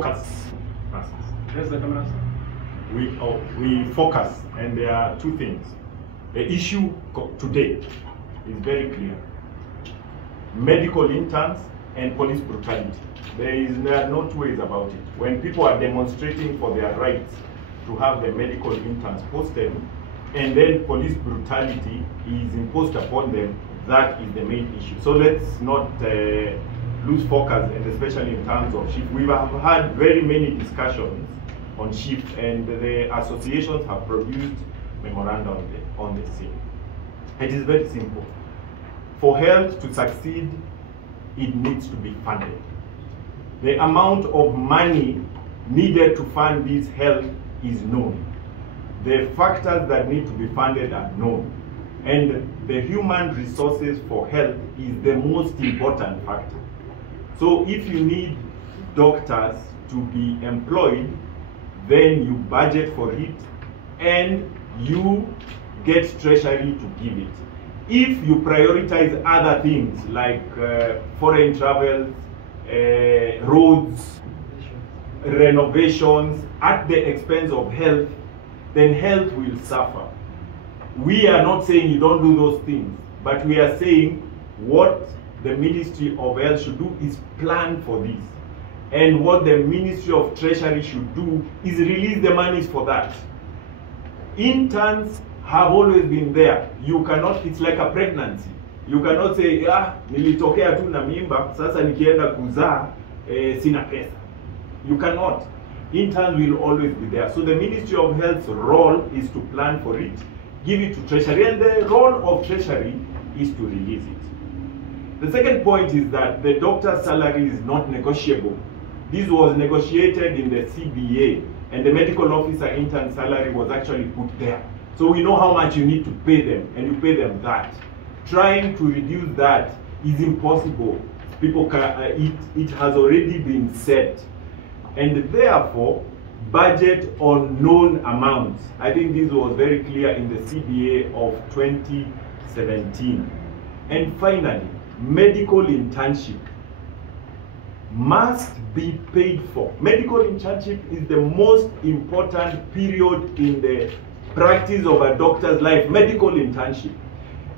focus. Yes, the camera. We focus, and there are two things. The issue today is very clear: medical interns and police brutality. There are no two ways about it. When people are demonstrating for their rights to have the medical interns posted, and then police brutality is imposed upon them, that is the main issue. So let's not lose focus, and especially in terms of shift. We have had very many discussions on shift, and the associations have produced memoranda on the same. It is very simple. For health to succeed, it needs to be funded. The amount of money needed to fund this health is known. The factors that need to be funded are known. And the human resources for health is the most important factor. So if you need doctors to be employed, then you budget for it and you get Treasury to give it. If you prioritize other things like foreign travels, roads, renovations at the expense of health, then health will suffer. We are not saying you don't do those things, but we are saying what the Ministry of Health should do is plan for this. And what the Ministry of Treasury should do is release the monies for that. Interns have always been there. You cannot, it's like a pregnancy. You cannot say, nilitokea tu na mimba, sasa nikienda kuzaa, sina pesa. You cannot. Interns will always be there. So the Ministry of Health's role is to plan for it, give it to Treasury, and the role of Treasury is to release it. The second point is that the doctor's salary is not negotiable. This was negotiated in the CBA, and the medical officer intern salary was actually put there. So we know how much you need to pay them, and you pay them that. Trying to reduce that is impossible. People can, it has already been set. And therefore, budget on known amounts. I think this was very clear in the CBA of 2017. And finally, medical internship must be paid for. Medical internship is the most important period in the practice of a doctor's life, medical internship.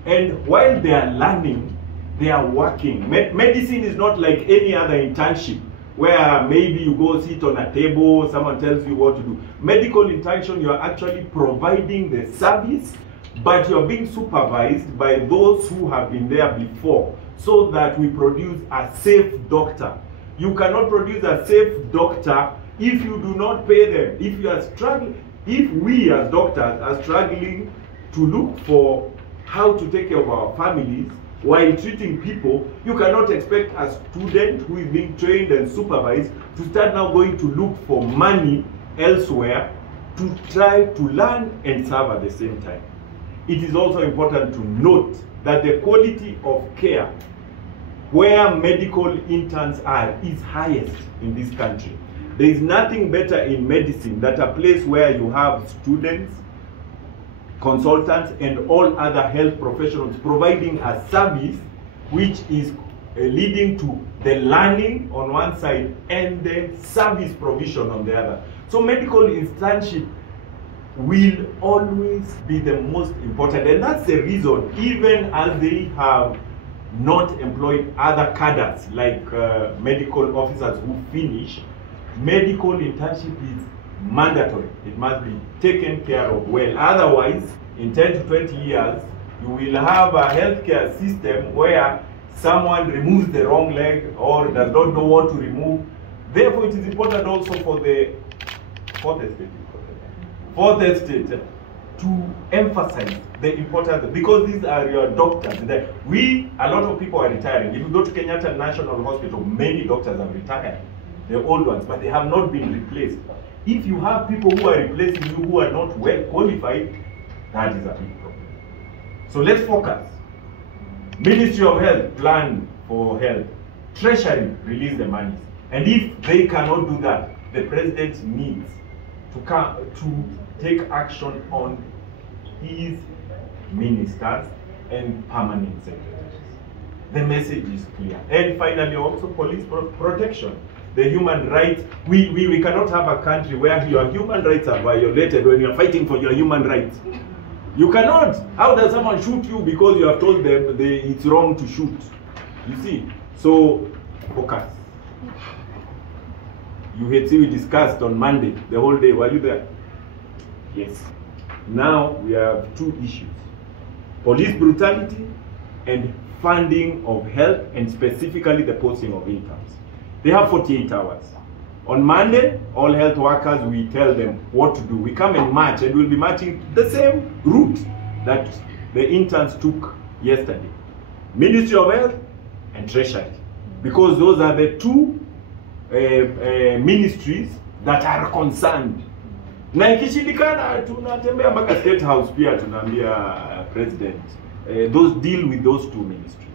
And while they are learning, they are working. Medicine is not like any other internship where maybe you go sit on a table, someone tells you what to do. Medical internship, you are actually providing the service, but you are being supervised by those who have been there before, so that we produce a safe doctor. You cannot produce a safe doctor if you do not pay them. If you are struggling, if we as doctors are struggling to look for how to take care of our families while treating people, you cannot expect a student who is being trained and supervised to start now going to look for money elsewhere to try to learn and serve at the same time. It is also important to note that the quality of care where medical interns are is highest in this country. There is nothing better in medicine than a place where you have students, consultants, and all other health professionals providing a service which is leading to the learning on one side and the service provision on the other. So medical internship will always be the most important, and that's the reason, even as they have not employed other cadres like medical officers who finish, medical internship is mandatory. It must be taken care of well. Otherwise, in 10 to 20 years, you will have a healthcare system where someone removes the wrong leg or does not know what to remove. Therefore, it is important also for the fourth estate to emphasize the importance, because these are your doctors. A lot of people are retiring. If you go to Kenyatta National Hospital, many doctors have retired, the old ones, but they have not been replaced. If you have people who are replacing you who are not well qualified, that is a big problem. So let's focus. Ministry of Health, plan for health. Treasury, release the money. And if they cannot do that, the president needs to take action on his ministers and permanent secretaries. The message is clear. And finally, also police protection. the human rights. We cannot have a country where your human rights are violated when you are fighting for your human rights. You cannot. How does someone shoot you because you have told them it's wrong to shoot? You see? So, focus. We discussed on Monday, the whole day. Were you there? Yes. Now we have two issues. Police brutality and funding of health, and specifically the posting of interns. They have 48 hours. On Monday, all health workers, we tell them what to do. We come and march, and we'll be marching the same route that the interns took yesterday. Ministry of Health and Treasury. Because those are the two ministries that are concerned. Na ikishindikana tunatembea mpaka State House pia tunaambia president those deal with those two ministries.